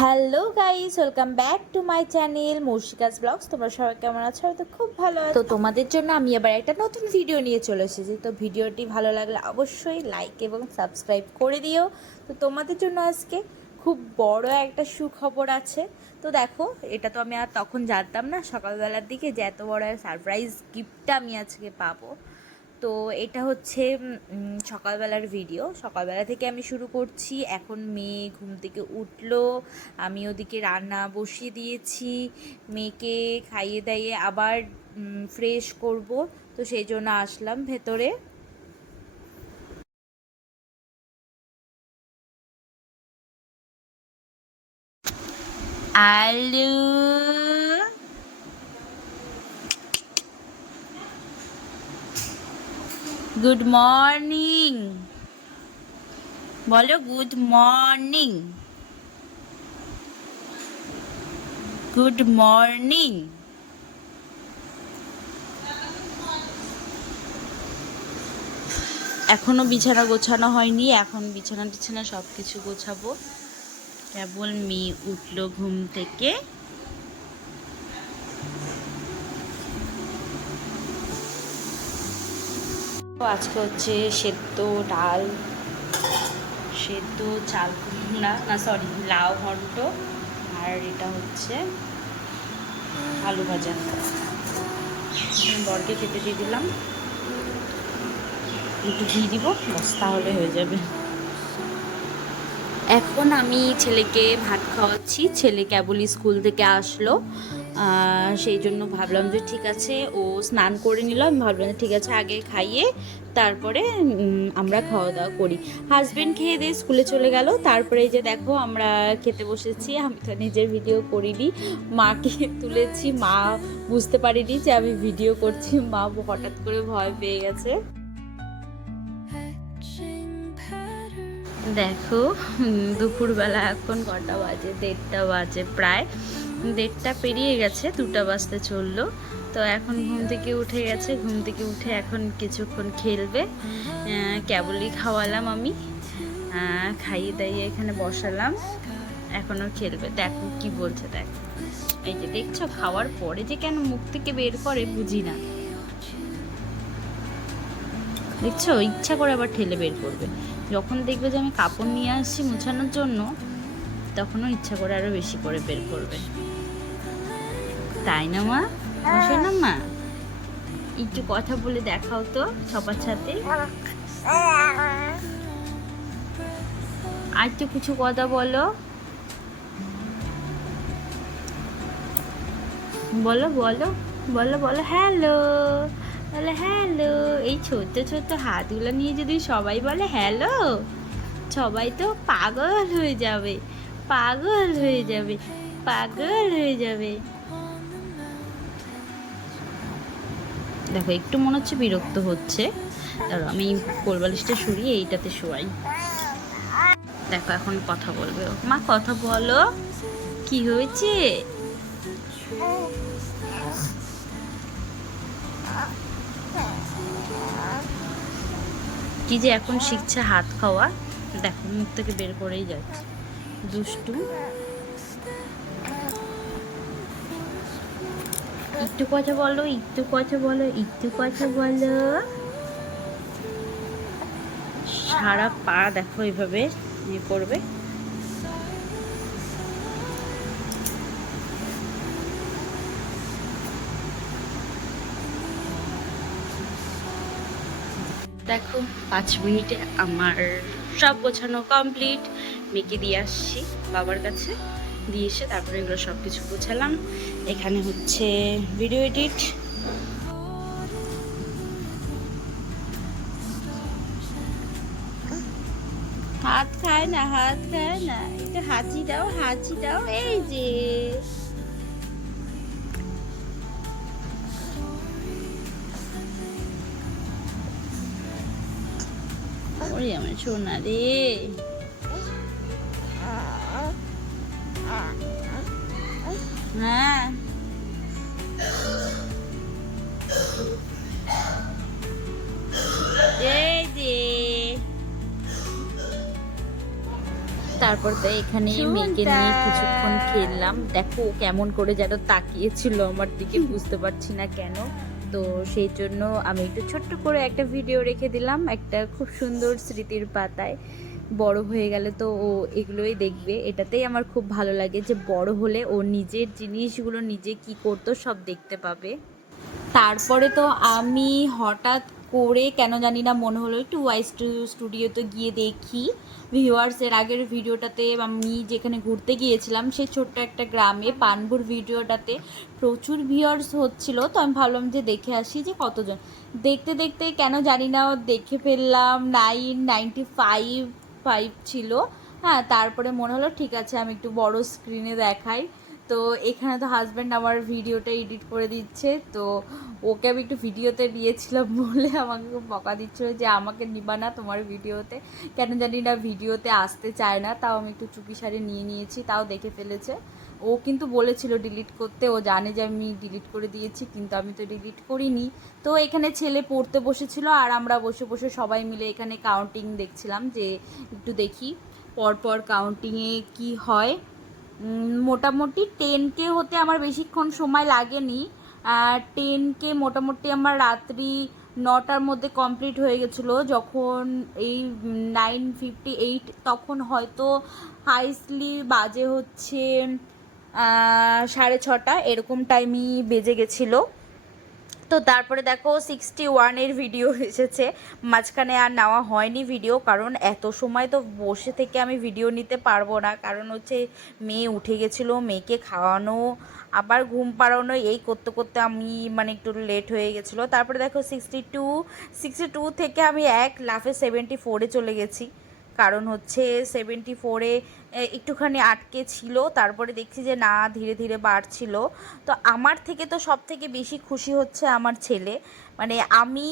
Hello guys, welcome back to my channel Moushika's vlogs. তোমরা সবাই কেমন আছো? হয়তো খুব ভালো আছো। তো তোমাদের জন্য আমি আবার একটা নতুন ভিডিও নিয়ে চলে এসেছি। তো ভিডিওটি ভালো লাগলে অবশ্যই লাইক এবং সাবস্ক্রাইব করে দিও। তো তোমাদের জন্য আজকে খুব বড় একটা সুখবর আছে। তো দেখো, এটা তো আমি আর তখন জানতাম না সকালবেলার দিকে যে এত বড় সারপ্রাইজ গিফটটা আমি আজকে পাবো। তো এটা হচ্ছে সকালবেলার ভিডিও। সকালবেলা থেকে আমি শুরু করছি। এখন মেয়ে ঘুম থেকে উঠলো, আমি ওদিকে রান্না বসিয়ে দিয়েছি। মেয়েকে খাইয়ে দাইয়ে আবার ফ্রেশ করব, তো সেই জন্য আসলাম ভেতরে। আলু, গুড মর্নিং বলো, গুড মর্নিং, গুড মর্নিং। এখনো বিছানা গোছানো হয়নি, এখন বিছানা টিছানা সব কিছু গোছাবো। কেবল মেয়ে উঠলো ঘুম থেকে। আজকে হচ্ছে সেদ্ধ ডাল, সেদ্ধ চাল কুমড়া, না সরি লাউ ঘন্ট, আর এটা হচ্ছে আলু ভাজা। বরকে খেতে দিয়ে দিলাম, একটু ঘি দিব, বাস তাহলে হয়ে যাবে। এখন আমি ছেলেকে ভাত খাওয়াচ্ছি। ছেলে কেবলই স্কুল থেকে আসলো, সেই জন্য ভাবলাম যে ঠিক আছে, ও স্নান করে নিল। আমি ভাবলাম যে ঠিক আছে, আগে খাইয়ে তারপরে আমরা খাওয়া দাওয়া করি। হাজব্যান্ড খেয়ে দিয়ে স্কুলে চলে গেল। তারপরে যে দেখো আমরা খেতে বসেছি। আমি তো নিজের ভিডিও করিনি, মাকে তুলেছি। মা বুঝতে পারিনি যে আমি ভিডিও করছি। মা হঠাৎ করে ভয় পেয়ে গেছে। দেখো দুপুরবেলা এখন কটা বাজে, 1:30 বাজে, প্রায় 1:30 পেরিয়ে গেছে, 2টা বাজতে চললো। তো এখন ঘুম থেকে উঠে গেছে, ঘুম থেকে উঠে এখন কিছুক্ষণ খেলবে। কেবলই খাওয়ালাম আমি, খাইয়ে দাইয়ে এখানে বসালাম, এখনও খেলবে। দেখো কি বলছে, দেখো এই যে দেখছো, খাওয়ার পরে যে কেন মুখ থেকে বের করে বুঝি না। দেখছো, ইচ্ছা করে আবার ঠেলে বের করবে। যখন দেখবে যে আমি কাপড় নিয়ে আসছি মোছানোর জন্য, তখনও ইচ্ছা করে আরো বেশি করে বের করবে। তাই না মা? বসে না মা, একটু কথা বলে দেখাও তো সবার সাথে। আর তো কিছু কথা বলো, বলো বলো বলো বলো, হ্যালো বলো, হ্যালো। এই ছোট্ট ছোট্ট হাতগুলো নিয়ে যদি সবাই বলে হ্যালো, সবাই তো পাগল হয়ে যাবে, পাগল হয়ে যাবে, পাগল হয়ে যাবে। দেখো একটু মনে হচ্ছে বিরক্ত হচ্ছে, তারপর আমি কোলবালিশটা সরিয়ে এইটাতে শোয়াই। দেখো এখন কথা বলবে ও। মা কথা বলো, কি হয়েছে? কি যে এখন শিখছে হাত খাওয়া, দেখো মুখ থেকে বের করেই যাচ্ছে, দুষ্টু। একটু কথা বলো, একটু কথা বলো, একটু কথা বলো। সারা পা দেখো এইভাবে করবে। দেখো 5 মিনিটে আমার সব গোছানো কমপ্লিট। মেয়েকে দিয়ে আসছি বাবার কাছে, দিয়ে এসে তারপরে এগুলো সব কিছু গোছালাম। এখানে হচ্ছে ভিডিও এডিট। হাত খায় না, হাত খায় না, একটু হাঁচি দাও, হাঁচি দাও, এই যে ওরে আমার সোনা রে। হ্যাঁ এই যে তারপর তো এখানে মেয়েকে নিয়ে কিছুক্ষণ খেললাম। দেখো কেমন করে যেন তাকিয়েছিল আমার দিকে, বুঝতে পারছি না কেন। তো সেই জন্য আমি একটু ছোট্ট করে একটা ভিডিও রেখে দিলাম, একটা খুব সুন্দর স্মৃতির পাতায়। বড় হয়ে গেলে তো ও এগুলোই দেখবে, এটাতেই আমার খুব ভালো লাগে যে বড় হলে ও নিজের জিনিসগুলো নিজে কি করতো সব দেখতে পাবে। তারপরে তো আমি হঠাৎ করে কেন জানি না মনে হলো একটু ওয়াইস স্টুডিওতে গিয়ে দেখি ভিউয়ার্সের আগের ভিডিওটাতে আমি যেখানে ঘুরতে গিয়েছিলাম সেই ছোট্ট একটা গ্রামে পানপুর ভিডিওটাতে প্রচুর ভিউয়ার্স হচ্ছিল। তো আমি ভাবলাম যে দেখে আসি যে কতজন। দেখতে দেখতে কেন জানি না দেখে ফেললাম 995 ছিল। হ্যাঁ, তারপরে মনে হলো ঠিক আছে আমি একটু বড় স্ক্রিনে দেখাই। তো এখানে তো হাজব্যান্ড আমার ভিডিওটা এডিট করে দিচ্ছে, তো ওকে আমি একটু ভিডিওতে দিয়েছিলাম বলে আমাকে খুব বকা দিচ্ছিলো যে আমাকে নিবা না তোমার ভিডিওতে, কেন জানি না ভিডিওতে আসতে চায় না। তাও আমি একটু চুপি সারে নিয়ে নিয়েছি, তাও দেখে ফেলেছে। ও কিন্তু বলেছিল ডিলিট করতে, ও জানে যে আমি ডিলিট করে দিয়েছি, কিন্তু আমি তো ডিলিট করিনি। তো এখানে ছেলে পড়তে বসেছিল আর আমরা বসে বসে সবাই মিলে এখানে কাউন্টিং দেখছিলাম, যে একটু দেখি পরপর কাউন্টিংয়ে কি হয়। মোটামুটি 10K হতে আমার বেশিক্ষণ সময় লাগেনি। 10K মোটামুটি আমার রাত্রি 9টার মধ্যে কমপ্লিট হয়ে গেছিলো। যখন এই 9:58 তখন হয়তো হাইস্টলি বাজে হচ্ছে 6:30 এরকম টাইমই বেজে গেছিলো। তো তারপরে দেখো 61-এর ভিডিও এসেছে, মাঝখানে আর নেওয়া হয়নি ভিডিও, কারণ এত সময় তো বসে থেকে আমি ভিডিও নিতে পারবো না। কারণ হচ্ছে মেয়ে উঠে গেছিলো, মেয়েকে খাওয়ানো আবার ঘুম পাড়ানো এই করতে করতে আমি মানে একটু লেট হয়ে গেছিলো। তারপরে দেখো 62 থেকে আমি এক লাফে 74-এ চলে গেছি। কারণ হচ্ছে 74-এ একটুখানি আটকে ছিল, তারপরে দেখছি যে না ধীরে ধীরে বাড়ছিল। তো আমার থেকে তো সব থেকে বেশি খুশি হচ্ছে আমার ছেলে। মানে আমি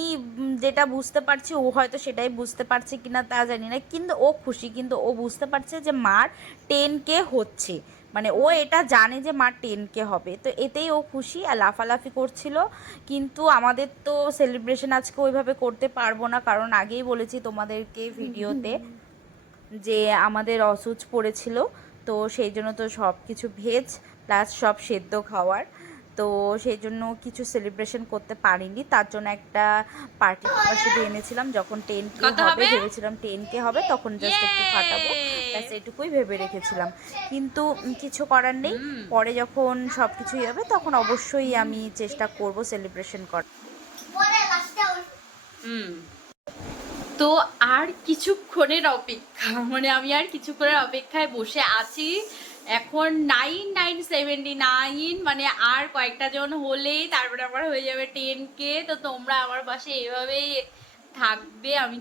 যেটা বুঝতে পারছি ও হয়তো সেটাই বুঝতে পারছে কিনা তা জানি না, কিন্তু ও খুশি, কিন্তু ও বুঝতে পারছে যে মার 10K হচ্ছে, মানে ও এটা জানে যে মার 10K হবে। তো এতেই ও খুশি আর লাফালাফি করছিল। কিন্তু আমাদের তো সেলিব্রেশন আজকে ওইভাবে করতে পারবো না, কারণ আগেই বলেছি তোমাদেরকে ভিডিওতে যে আমাদের অসুচ পড়েছিল। তো সেই জন্য তো সব কিছু ভেজ প্লাস সব সেদ্ধ খাওয়ার, তো সেই জন্য কিছু সেলিব্রেশন করতে পারিনি। তার জন্য একটা পার্টি পেপার শুধু এনেছিলাম, যখন 10K হবে ভেবেছিলাম 10K হবে তখন জাস্ট একটু ফাটাবো, ব্যাস এটুকুই ভেবে রেখেছিলাম। কিন্তু কিছু করার নেই, পরে যখন সব কিছুই হবে তখন অবশ্যই আমি চেষ্টা করব সেলিব্রেশন করার। তো আর কিছুক্ষণের অপেক্ষা, মানে আমি আর কিছুক্ষণের অপেক্ষায় বসে আছি। এখন 9:79, মানে আর কয়েকটা জন হলেই তারপরে আমার হয়ে যাবে 10K। তো তোমরা আমার পাশে এভাবেই থাকবে, আমি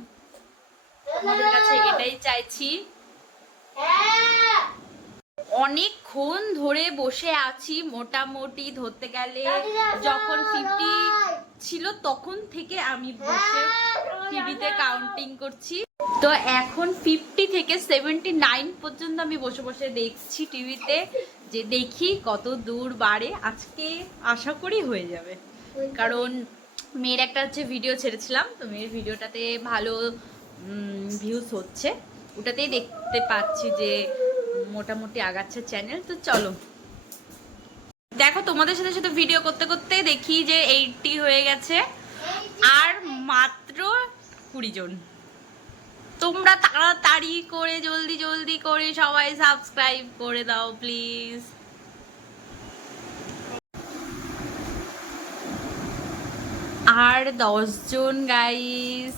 তোমাদের কাছে এটাই চাইছি। অনেকক্ষণ ধরে বসে আছি, মোটামুটি ধরতে গেলে যখন 50 ছিল তখন থেকে আমি বসে টিভিতে কাউন্টিং করছি। তো এখন 50 থেকে 79 পর্যন্ত আমি বসে বসে দেখছি টিভিতে, যে দেখি কত দূর বাড়ে। আজকে আশা করি হয়ে যাবে, কারণ মেয়ের একটা হচ্ছে ভিডিও ছেড়েছিলাম, তো মেয়ের ভিডিওটাতে ভালো ভিউজ হচ্ছে, ওটাতেই দেখতে পাচ্ছি যে মোটামুটি আগাচ্ছে চ্যানেল। তো চলো দেখো, তোমাদের সাথে সাথে ভিডিও করতে করতে দেখি যে 80 হয়ে গেছে, আর মাত্র 20 জন। তোমরা তাড়াতাড়ি করে জলদি জলদি করে সবাই সাবস্ক্রাইব করে দাও প্লিজ। আর 10 জন গাইস।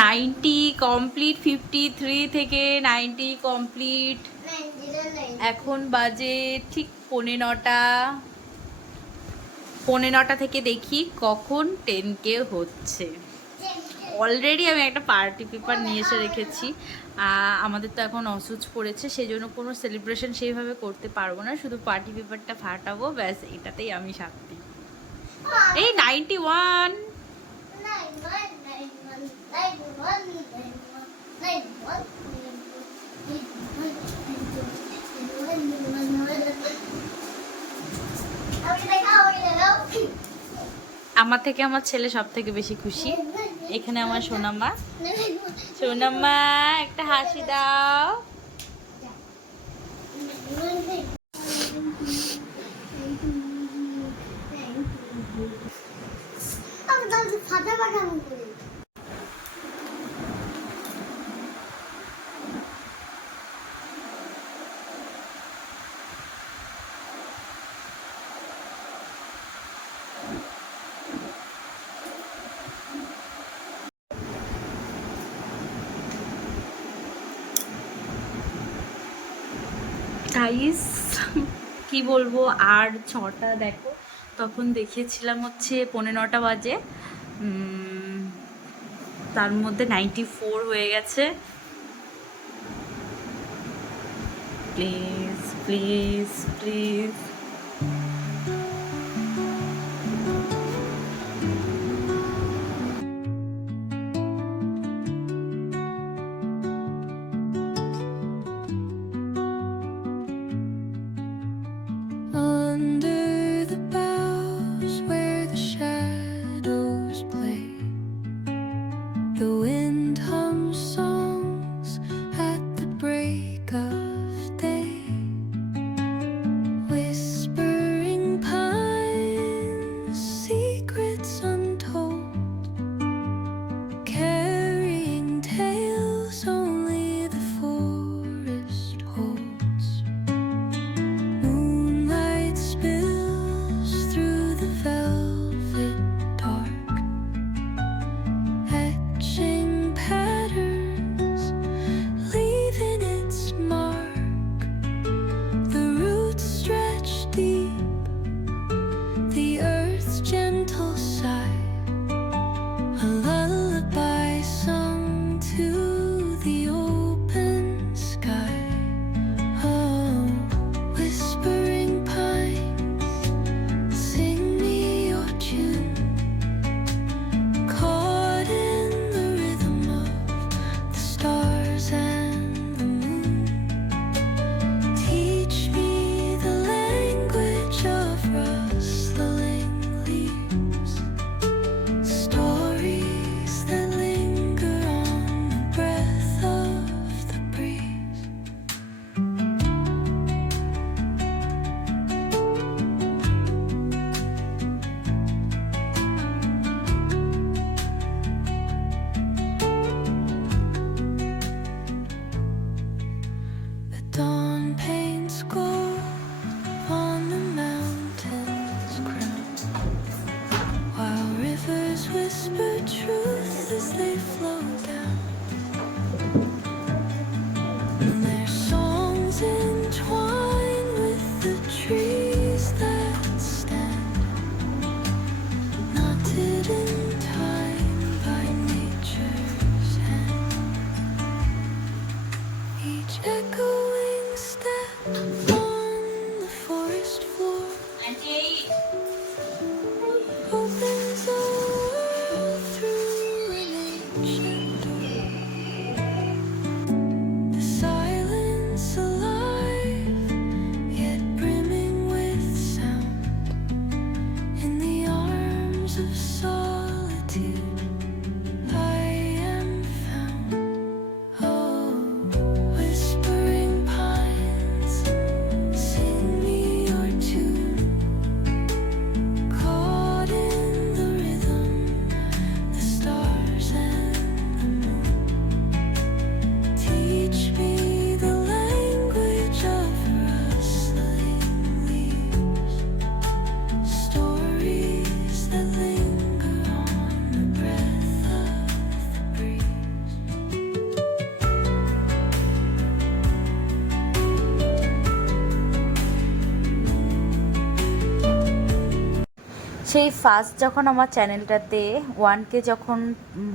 90 কমপ্লিট, 53 থেকে 90 কমপ্লিট। এখন বাজে ঠিক 9:15 থেকে দেখি কখন 10K হচ্ছে। অলরেডি আমি একটা পার্টি পেপার নিয়ে এসে রেখেছি। আমাদের তো এখন অসুচ পড়েছে, সেই জন্য কোনো সেলিব্রেশন সেইভাবে করতে পারবো না, শুধু পার্টি পেপারটা ফাটাবো, ব্যাস এটাতেই আমি শান্তি। এই 91 আমার থেকে আমার ছেলে সব থেকে বেশি খুশি। এখানে আমার সোনাম্মা, সোনাম্মা একটা হাসি দাও। গাইস কি বলবো, আর 6টা দেখো, তখন দেখিয়েছিলাম হচ্ছে 9:45 বাজে, তার মধ্যে 94 হয়ে গেছে। Please please please Under the boughs where the shadows play, the wind hums songs at the break of day. Whispering pines, secrets untold, carrying tales only the forest holds. Moonlight spills through the velvet dark, etching patterns, leaving its mark. The roots stretch deep, the earth's gentle sigh, a lullaby sung to the open sky. Oh, whispering pines, sing me your tune, caught in the rhythm of the stars and the moon. Teach me the language of rustling leaves, stories that linger on the breath of the breeze. The dawn paints gold on the mountain's crown, while rivers whisper truth as they flow down. And their songs entwine with the trees that stand, knotted in time by nature's hand. Each echoing step on the forest floor opens a world through an ancient door. The silence alive, yet brimming with sound. In the arms of solitude, I am found. Oh, whispering pines, sing me your tune, caught in the rhythm, the stars and the moon. Teach me the language of rustling leaves, stories that linger on the breath of the breeze. সেই first যখন আমার চ্যানেলটাতে 1K যখন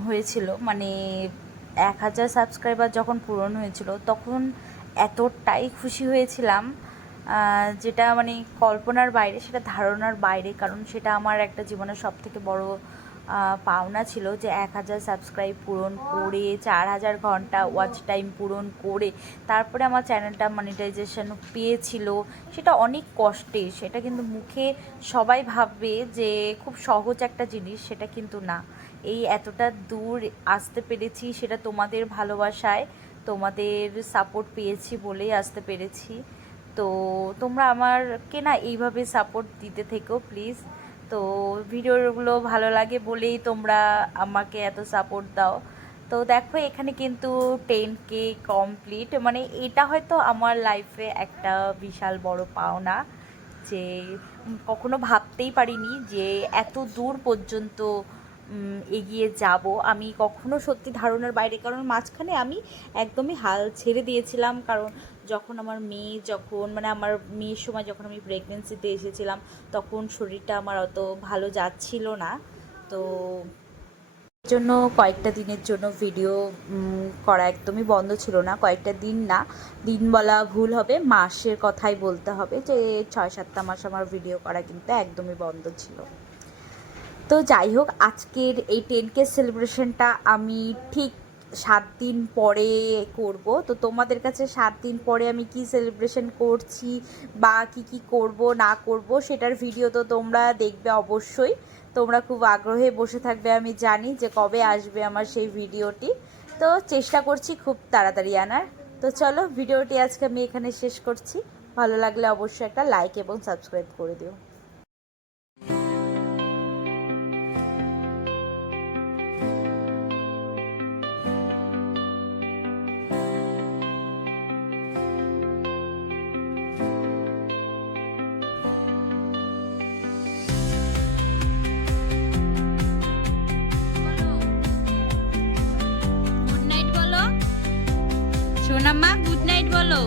হয়েছিল, মানে 1000 subscriber যখন পূরণ হয়েছিল, তখন এতটাই খুশি হয়েছিলাম, যেটা মানে কল্পনার বাইরে, সেটা ধারণার বাইরে। কারণ সেটা আমার একটা জীবনের সবথেকে বড় পাওনা ছিল, যে 1000 সাবস্ক্রাইব পূরণ করে 4000 ঘন্টা ওয়াচ টাইম পূরণ করে তারপরে আমার চ্যানেলটা মনিটাইজেশন পেয়েছিল। সেটা অনেক কষ্টে, সেটা কিন্তু মুখে সবাই ভাববে যে খুব সহজ একটা জিনিস, সেটা কিন্তু না। এই এতটা দূর আসতে পেরেছি সেটা তোমাদের ভালোবাসায়, তোমাদের সাপোর্ট পেয়েছি বলেই আসতে পেরেছি। তো তোমরা আমাকে না এইভাবে সাপোর্ট দিতে থেকো প্লিজ। তো ভিডিওগুলো ভালো লাগে বলেই তোমরা আমাকে এত সাপোর্ট দাও। তো দেখো এখানে কিন্তু 10K কমপ্লিট, মানে এটা হয়তো আমার লাইফে একটা বিশাল বড় পাওনা, যে কখনো ভাবতেই পারিনি যে এত দূর পর্যন্ত এগিয়ে যাব আমি, কখনো সত্যি ধারণার বাইরে। কারণ মাঝখানে আমি একদমই হাল ছেড়ে দিয়েছিলাম, কারণ যখন আমার মেয়ের সময় যখন আমি প্রেগনেন্সিতে এসেছিলাম তখন শরীরটা আমার অত ভালো যাচ্ছিল না। তো জন্য কয়েকটা দিনের জন্য ভিডিও করা একদমই বন্ধ ছিল না। কয়েকটা দিন না, দিন বলা ভুল হবে, মাসের কথাই বলতে হবে, যে 6-7টা মাস আমার ভিডিও করা কিন্তু একদমই বন্ধ ছিল। তো যাই হোক, আজকের এই 10K সেলিব্রেশনটা আমি ঠিক 7 দিন পরে করব। তো তোমাদের কাছে 7 দিন পরে আমি কি সেলিব্রেশন করছি বা কি করব না করব সেটার ভিডিও তো তোমরা দেখবে অবশ্যই। তোমরা খুব আগ্রহে বসে থাকবে, আমি জানি যে কবে আসবে আমার সেই ভিডিওটি। তো চেষ্টা করছি খুব তাড়াতাড়ি আনার। তো চলো, ভিডিওটি আজকে আমি এখানে শেষ করছি। ভালো লাগলে অবশ্যই একটা লাইক এবং সাবস্ক্রাইব করে দিও। গুড নাইট বলো সোনামা, গুড নাইট বলো।